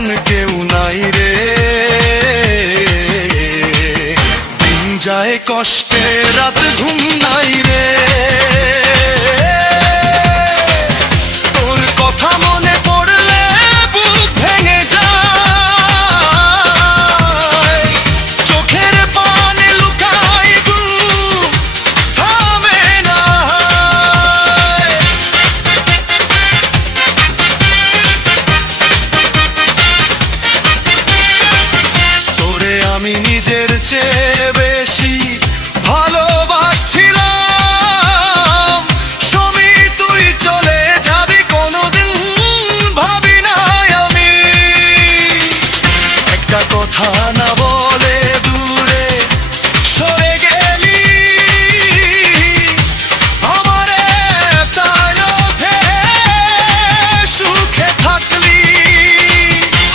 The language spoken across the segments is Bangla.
এখন কেউ নাই রে। দিন যায় কষ্টে, রাত ঘুম নাই রে। তোর কথা মনে পড়লে বুক ভেঙে যায়, চোখের পানি লুকাই বুক থামে না। তোরে আমি নিজের চেয়ে বেশি ভালোবাসছিলাম, সমী তুই চলে যাবি কোনোদিন ভাবি নাই আমি। একটা কথা না বলে দূরে সরে গেলি, আমারে তাই ওঠে সুখে থাকলি।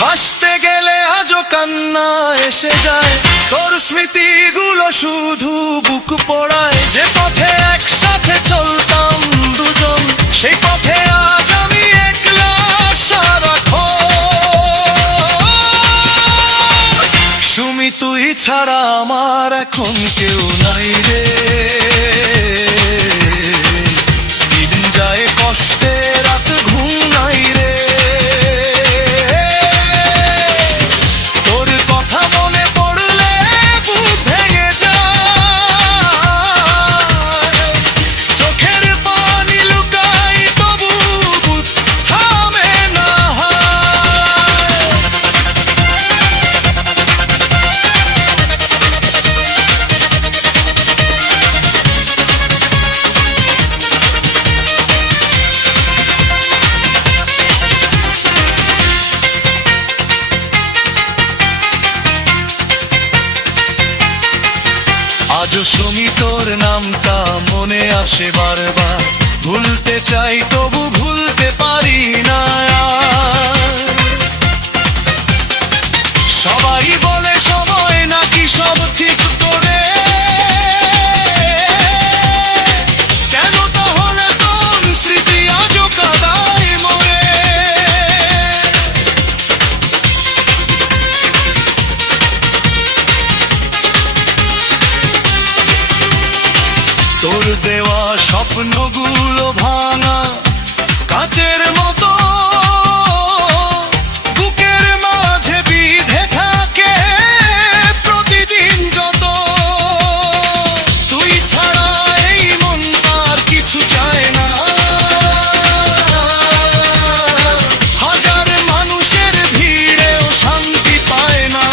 হাসতে গেলে আজও কান্না এসে যায়, তোর স্মৃতিগুলো শুধু বুক পোড়ায়। যে পথে একসাথে চলতাম দুজন, সেই পথে আজ আমি একলা সারাক্ষণ। সুমি তুই ছাড়া আমার এখন কেউ নাই রে। দিন যায় কষ্টে, রাত ঘুম নাই রে। তোর কথা মনে পড়লে বুক ভেঙে যায়, চোখের পানি লুকাই তবু বুক থামে না। আজও সুমি তোর নামটা মনে আসে বারবার, ভুলতে চাই তবু ভুলতে পারি না। সবাই বলে সময় নাকি সব ঠিক করে, কেন তাহলে কোন স্মৃতি আজও কাদায় মরে। তোর দেওয়া স্বপ্নগুলো ভাঙা কাচের মতো, বুকের মাঝে বিঁধে থাকে প্রতিদিন যত। তুই ছাড়া এই মন আর কিছু চায় না, হাজার মানুষের ভিড়েও শান্তি পায় না।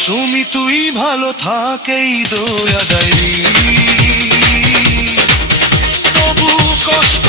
সুমি তুই ভালো থাকেই দোয়া ডাইরি, তবু কষ্ট